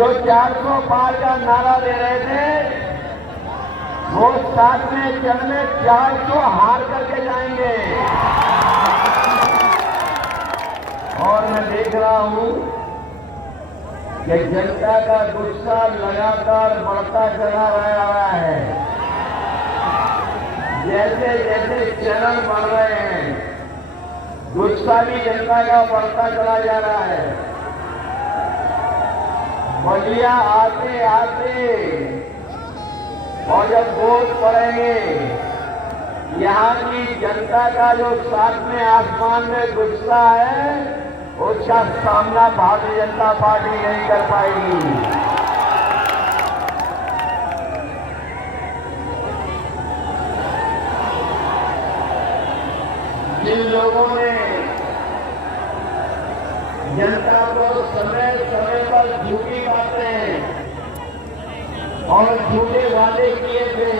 जो 400 पार का नारा दे रहे थे, वो 7वें चरण में 400 हार करके जाएंगे। और मैं देख रहा हूं कि जनता का गुस्सा लगातार बढ़ता चला रहा है। जैसे जैसे चरण बढ़ रहे हैं, गुस्सा भी जनता का बढ़ता चला जा रहा है। बलिया आते आते और जब वोट पड़ेंगे, यहाँ की जनता का जो 7वें आसमान में गुस्सा है, उसका सामना भारतीय जनता पार्टी नहीं कर पाएगी। जिन लोगों ने जनता को समय समय पर झूठी बातें और झूठे वादे किए थे,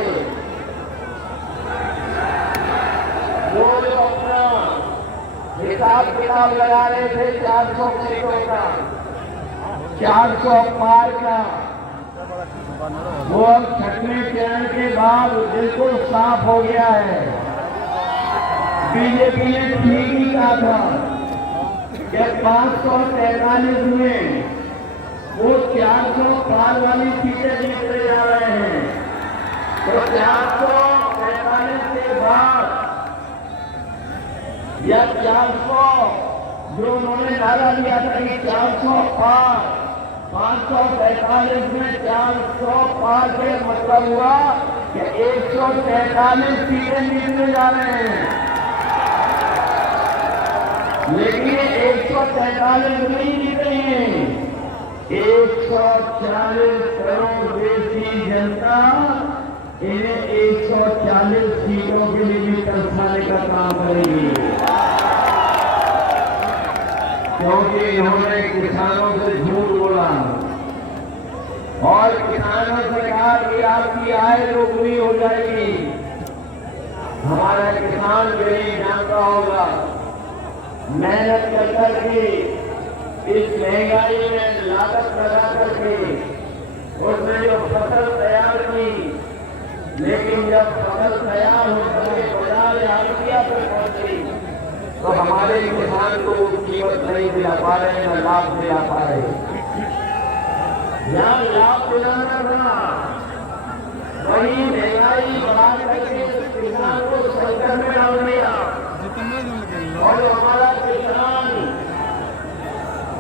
वो जो अपना हिसाब किताब लगा रहे थे 400 सीटों का, 400 पार का, वो अब 6वें चरण के बाद बिल्कुल साफ हो गया है। बीजेपी ने ठीक ही कहा था कि 543 में वो 400 पार वाली सीटें जीतने जा रहे हैं। तो 443 के बाद या 400 जो उन्होंने नारा दिया था कि 400 पार, 543 में 400 पार के मतलब हुआ कि 143 सीटें जीतने जा रहे हैं। लेकिन 143 नहीं जीत रही है, 140 करोड़ देश की जनता इन्हें 140 सीटों के लिए भी तरसाने का काम करेगी, क्योंकि इन्होंने किसानों से झूठ बोला और किसानों से कहा कि आपकी आय दोगुनी हो जाएगी। हमारा किसान गरीब जानता होगा, मेहनत कर करके इस महंगाई में लागत लगा करके उसने जो फसल तैयार की, लेकिन जब फसल तैयार होकर के बाजार या आड़तिया पर पहुंची तो हमारे किसान को कीमत नहीं दिला पा रहे, न लाभ दिला पा रहे। यहाँ लाभ दिलाना था, वही महंगाई बढ़ा करके किसान को संकट में डाल दिया। और हमारा किसान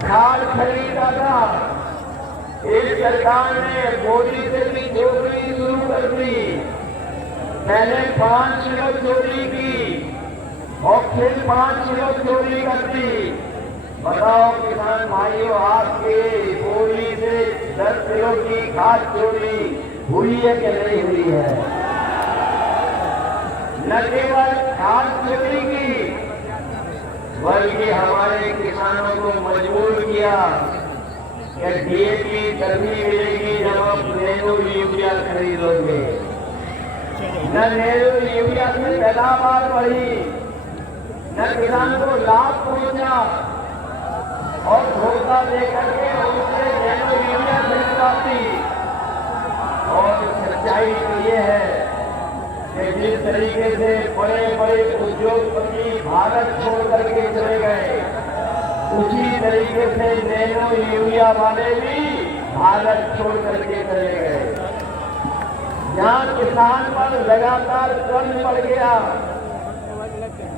खाद खरीदा था, इस सरकार ने मोदी से भी चोरी शुरू कर दी। पहले 5 किलो चोरी की और फिर 5 किलो चोरी कर दी। बताओ किसान भाइयों, आपके बोरी से 10 किलो की खाद चोरी हुई है कि नहीं हुई है? न केवल खाद चोरी की, बल्कि हमारे किसानों को मजबूर किया कि डीएपी तभी मिलेगी जब आप नैनो यूरिया खरीदोगे। न नैनो यूरिया से पैदावार बढ़ी, न किसान को लाभ पहुंचा और धोखा देकर के उनसे नैनो यूरिया खरीदवाती। और सच्चाई तो ये है कि जिस तरीके से बड़े बड़े उद्योगपति भारत छोड़ करके चले गए, उसी तरीके से नैनो यूरिया वाले भी भारत छोड़ करके चले गए। जहां किसान पर लगातार कर्ज बढ़ गया,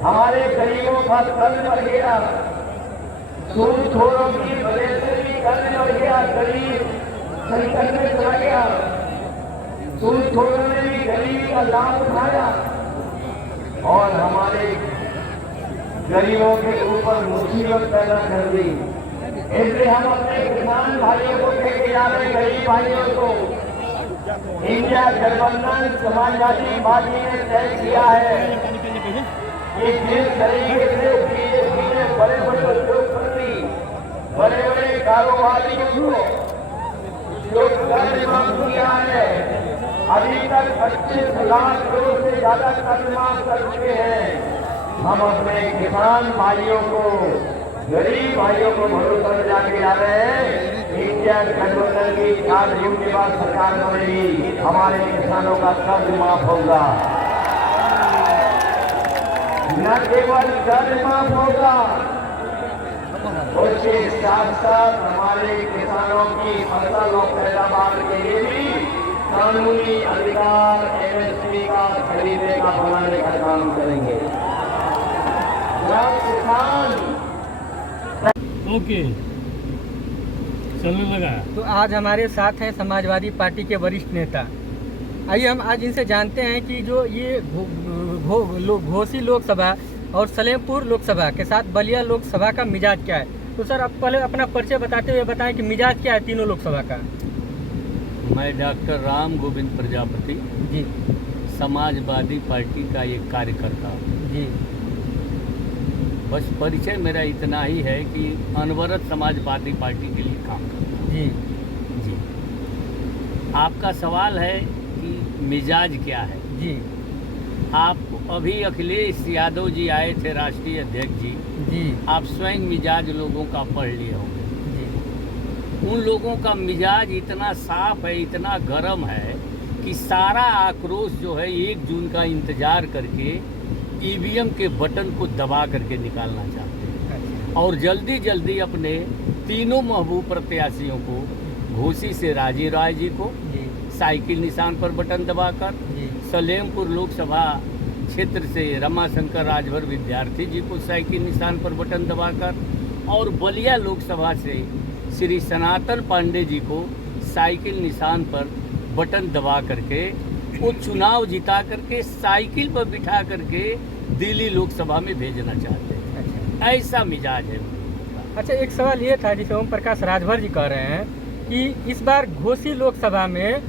हमारे गरीबों पर कर्ज बढ़ गया, सूदखोरों की वजह से भी कर्ज बढ़ गया, गरीब संकट में चला गया। सूदखोरों ने भी गरीबी का लाभ उठाया और हमारे गरीबों के ऊपर मुसीबत पैदा कर दी। इसलिए हम अपने किसान भाइयों को कह के जा रहे, गरीब भाइयों को, इंडिया गठबंधन समाजवादी पार्टी ने तय किया है कि जिस तरीके से बीजेपी ने बड़े बड़े उद्योगपति, बड़े बड़े कारोबारियों को जो कर्ज माफ किया है, अभी तक 25 लाख करोड़ से ज्यादा कर्ज माफ कर चुके हैं। हम अपने किसान भाइयों को, गरीब भाइयों को भरोसा दिला के जा रहे हैं। इंडिया गठबंधन की 4 जून के बाद सरकार बनेगी, हमारे किसानों का कर्ज माफ होगा। न केवल कर्ज माफ होगा, उसके साथ साथ हमारे किसानों की फसल और पैदावार के लिए भी कानूनी अधिकार एमएसपी का खरीदने का बनाने का काम करेंगे। किसान ओके, चलने लगा। तो आज हमारे साथ हैं समाजवादी पार्टी के वरिष्ठ नेता। आइए हम आज इनसे जानते हैं कि जो ये घोसी लोकसभा और सलेमपुर लोकसभा के साथ बलिया लोकसभा का मिजाज क्या है। तो सर, आप पहले अपना परिचय बताते हुए बताएं कि मिजाज क्या है तीनों लोकसभा का। मैं डॉक्टर राम गोविंद प्रजापति जी, समाजवादी पार्टी का एक कार्यकर्ता हूँ। जी, बस परिचय मेरा इतना ही है कि अनवरत समाजवादी पार्टी के लिए काम करता हूँ। जी, जी, आपका सवाल है कि मिजाज क्या है। जी, आप अभी अखिलेश यादव जी आए थे, राष्ट्रीय अध्यक्ष जी। जी, आप स्वयं मिजाज लोगों का पढ़ लिए होंगे। जी, उन लोगों का मिजाज इतना साफ है, इतना गर्म है कि सारा आक्रोश जो है 1 जून का इंतजार करके ईवीएम के बटन को दबा करके निकालना चाहते हैं अच्छा, और जल्दी जल्दी अपने तीनों महबूब प्रत्याशियों को, घोसी से राजी राय जी को जी, साइकिल निशान पर बटन दबाकर, जी, सलेमपुर लोकसभा क्षेत्र से रमाशंकर राजभर विद्यार्थी जी को साइकिल निशान पर बटन दबाकर और बलिया लोकसभा से श्री सनातन पांडे जी को साइकिल निशान पर बटन दबा करके वो चुनाव जिता करके साइकिल पर बिठा करके दिल्ली लोकसभा में भेजना चाहते हैं। अच्छा। ऐसा मिजाज है। अच्छा, एक सवाल ये था जिसे ओम प्रकाश राजभर जी कह रहे हैं कि इस बार घोसी लोकसभा में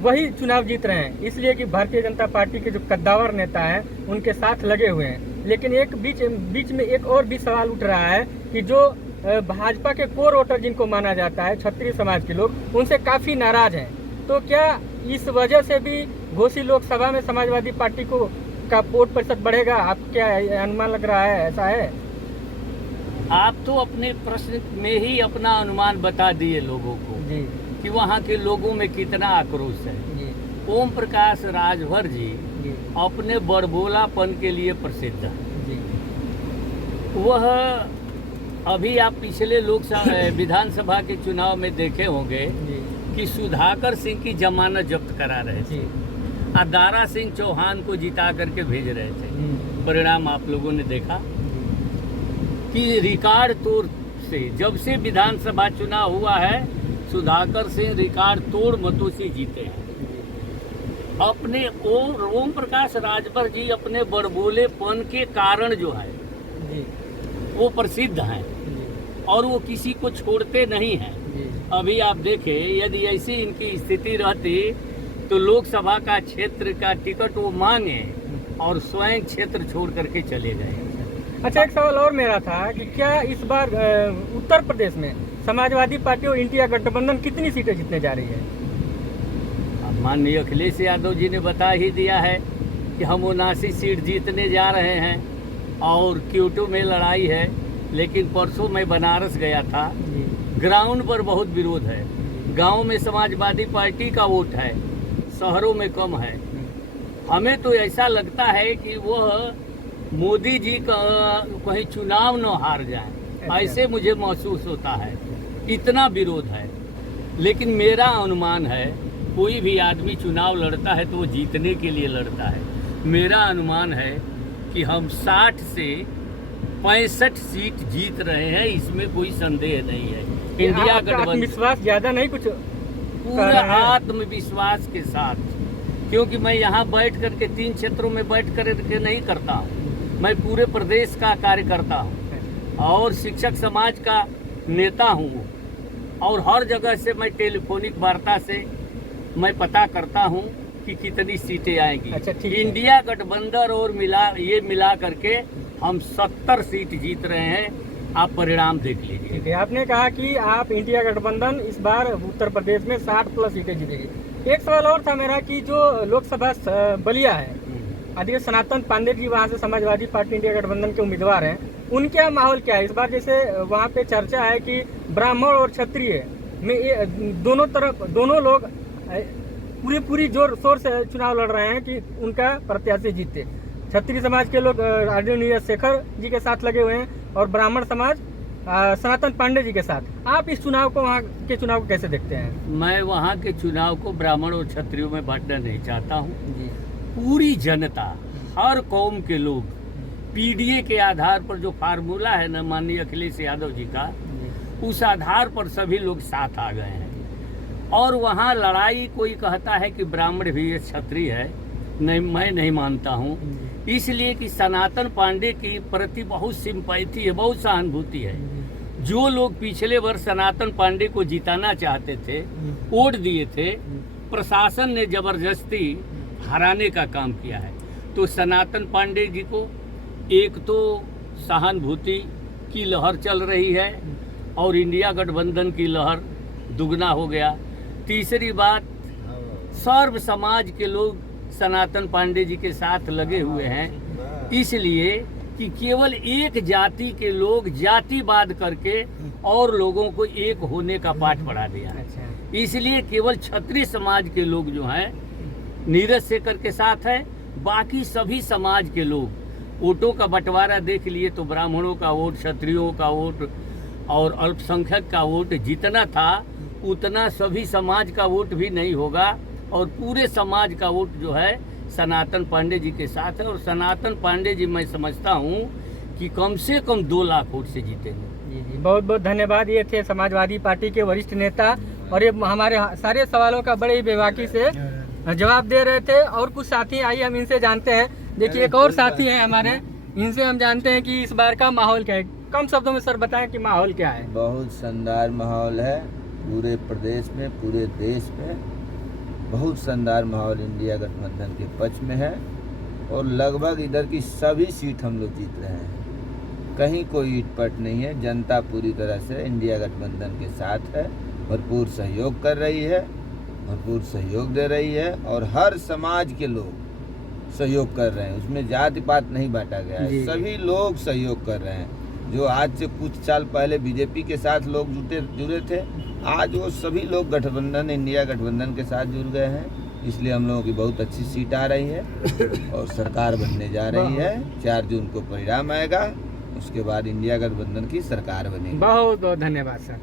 वही चुनाव जीत रहे हैं, इसलिए कि भारतीय जनता पार्टी के जो कद्दावर नेता हैं उनके साथ लगे हुए हैं। लेकिन एक बीच में एक और भी सवाल उठ रहा है कि जो भाजपा के कोर वोटर जिनको माना जाता है, क्षत्रिय समाज के लोग, उनसे काफ़ी नाराज हैं। तो क्या इस वजह से भी घोसी लोकसभा में समाजवादी पार्टी को का वोट प्रतिशत बढ़ेगा? आप क्या अनुमान लग रहा है, ऐसा है? आप तो अपने प्रश्न में ही अपना अनुमान बता दिए लोगों को जी, कि वहाँ के लोगों में कितना आक्रोश है। जी, ओम प्रकाश राजभर जी जी, अपने बड़बोलापन के लिए प्रसिद्ध है। जी, वह अभी आप पिछले लोकसभा विधानसभा के चुनाव में देखे होंगे जी, कि सुधाकर सिंह की जमानत जब्त करा रहे थे जी, और दारा सिंह चौहान को जिता करके भेज रहे थे। जी, परिणाम आप लोगों ने देखा कि रिकॉर्ड तोड़ से, जब से विधानसभा चुनाव हुआ है, सुधाकर सिंह रिकॉर्ड तोड़ मतों से जीते हैं। अपने ओम प्रकाश राजभर जी अपने बड़बोलेपन के कारण जो है जी, वो प्रसिद्ध हैं जी, और वो किसी को छोड़ते नहीं हैं। जी, अभी आप देखें, यदि ऐसी इनकी स्थिति रहती तो लोकसभा का क्षेत्र का टिकट वो मांगे और स्वयं क्षेत्र छोड़ करके चले गए। अच्छा, एक सवाल और मेरा था कि क्या इस बार उत्तर प्रदेश में समाजवादी पार्टी और इंडिया गठबंधन कितनी सीटें जीतने जा रही है? अब माननीय अखिलेश यादव जी ने बता ही दिया है कि हम 79 सीट जीतने जा रहे हैं और क्योटो में लड़ाई है। लेकिन परसों मैं बनारस गया था, ग्राउंड पर बहुत विरोध है। गांव में समाजवादी पार्टी का वोट है, शहरों में कम है। हमें तो ऐसा लगता है कि वह मोदी जी का कहीं चुनाव न हार जाए, ऐसे मुझे महसूस होता है। इतना विरोध है। लेकिन मेरा अनुमान है, कोई भी आदमी चुनाव लड़ता है तो वो जीतने के लिए लड़ता है। मेरा अनुमान है कि हम 60 से 65 सीट जीत रहे हैं, इसमें कोई संदेह नहीं है। इंडिया गठबंधन विश्वास ज्यादा नहीं, कुछ पूरा आत्मविश्वास के साथ, क्योंकि मैं यहाँ बैठ करके 3 क्षेत्रों में बैठ करके नहीं करता हूँ। मैं पूरे प्रदेश का कार्यकर्ता हूँ और शिक्षक समाज का नेता हूँ और हर जगह से मैं टेलीफोनिक वार्ता से मैं पता करता हूँ कि कितनी सीटें आएंगी। अच्छा, ठीक है। इंडिया गठबंधन और मिला करके हम 70 सीट जीत रहे हैं। आप परिणाम देख लीजिए। ठीक है, आपने कहा कि आप इंडिया गठबंधन इस बार उत्तर प्रदेश में 60+ सीटें जीतेगी। एक सवाल और था मेरा कि जो लोकसभा बलिया है, आदि सनातन पांडे जी वहाँ से समाजवादी पार्टी इंडिया गठबंधन के उम्मीदवार हैं, उनका माहौल क्या है इस बार? जैसे वहाँ पे चर्चा है कि ब्राह्मण और क्षत्रिय में ये दोनों लोग पूरी जोर शोर से चुनाव लड़ रहे हैं कि उनका प्रत्याशी जीते। क्षत्रिय समाज के लोग आदरणीय शेखर जी के साथ लगे हुए हैं और ब्राह्मण समाज सनातन पांडे जी के साथ। आप इस चुनाव को, वहाँ के चुनाव को कैसे देखते हैं? मैं वहाँ के चुनाव को ब्राह्मण और क्षत्रियों में बांटना नहीं चाहता हूँ। जी। पूरी जनता, हर कौम के लोग पीडीए के आधार पर जो फार्मूला है ना माननीय अखिलेश यादव जी का, उस आधार पर सभी लोग साथ आ गए हैं। और वहाँ लड़ाई कोई कहता है कि ब्राह्मण भी ये क्षत्रिय है, नहीं, मैं नहीं मानता हूँ। इसलिए कि सनातन पांडे की प्रति बहुत सिंपैथी है, बहुत सहानुभूति है। जो लोग पिछले वर्ष सनातन पांडे को जिताना चाहते थे, वोट दिए थे, प्रशासन ने जबरदस्ती हराने का काम किया है। तो सनातन पांडे जी को एक तो सहानुभूति की लहर चल रही है और इंडिया गठबंधन की लहर दुगना हो गया। तीसरी बात, सर्व समाज के लोग सनातन पांडे जी के साथ लगे हुए हैं, इसलिए कि केवल एक जाति के लोग जातिवाद करके और लोगों को एक होने का पाठ पढ़ा दिया है। इसलिए केवल क्षत्रिय समाज के लोग जो हैं नीरज शेखर के साथ है। बाकी सभी समाज के लोग, वोटों का बंटवारा देख लिए तो ब्राह्मणों का वोट, क्षत्रियों का वोट और अल्पसंख्यक का वोट जितना था उतना सभी समाज का वोट भी नहीं होगा। और पूरे समाज का वोट जो है सनातन पांडे जी के साथ है। और सनातन पांडे जी मैं समझता हूँ कि कम से कम 2 लाख वोट से जीतेंगे। जी जी, बहुत बहुत धन्यवाद। ये थे समाजवादी पार्टी के वरिष्ठ नेता और ये हमारे सारे सवालों का बड़े ही बेबाकी से जवाब दे रहे थे। और कुछ साथी, आइए हम इनसे जानते हैं। देखिए एक और साथी हैं हमारे, इनसे हम जानते हैं कि इस बार का माहौल क्या है। कम शब्दों में सर बताएं कि माहौल क्या है। बहुत शानदार माहौल है पूरे प्रदेश में, पूरे देश में। बहुत शानदार माहौल इंडिया गठबंधन के पक्ष में है और लगभग इधर की सभी सीट हम लोग जीत रहे हैं। कहीं कोई ईटपट नहीं है। जनता पूरी तरह से इंडिया गठबंधन के साथ है, भरपूर सहयोग कर रही है, भरपूर सहयोग दे रही है और हर समाज के लोग सहयोग कर रहे हैं। उसमें जाति पात नहीं बांटा गया है, सभी लोग सहयोग कर रहे हैं। जो आज से कुछ साल पहले बीजेपी के साथ लोग जुड़े थे, आज वो सभी लोग गठबंधन, इंडिया गठबंधन के साथ जुड़ गए हैं। इसलिए हम लोगों की बहुत अच्छी सीट आ रही है और सरकार बनने जा रही है। 4 जून को परिणाम आएगा, उसके बाद इंडिया गठबंधन की सरकार बनेगी। बहुत बहुत धन्यवाद सर।